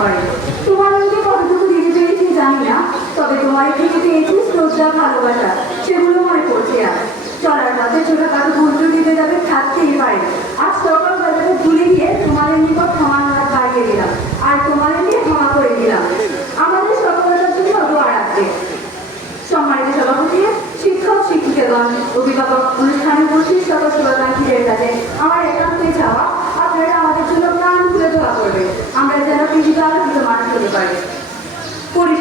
করে। তোমার মধ্যে কতটুকু দিতে পেরেছি জানি না, তবে তোমার থেকে পেয়েছি শ্রদ্ধা, ভালোবাসা, সেগুলো মনে পড়ছে। আর চলার পথে ছোটখাটো ভুল দিতে যাবে থাকতেই পারে। আজ সকালবেলাকে ভুলে গিয়ে তোমাদের নিকট ক্ষমার হাত বাড়িয়ে দিলাম, আর তোমাদের নিয়ে ক্ষমা করে দিলাম। আমাদের সফলতার জন্য দোয়া রাখবে। সম্মানিত সভাপতি, শিক্ষক শিক্ষিকাগণ, অভিভাবক, অনুষ্ঠানে উপস্থিত সকল শুভাকাঙ্ক্ষীদের কাছে আমার একান্তই চাওয়া, আপনারা আমাদের জন্য প্রাণ খুলে দোয়া করবেন, আমরা যেন পৃথিবীতে আলোকিত মানুষ হতে পারি।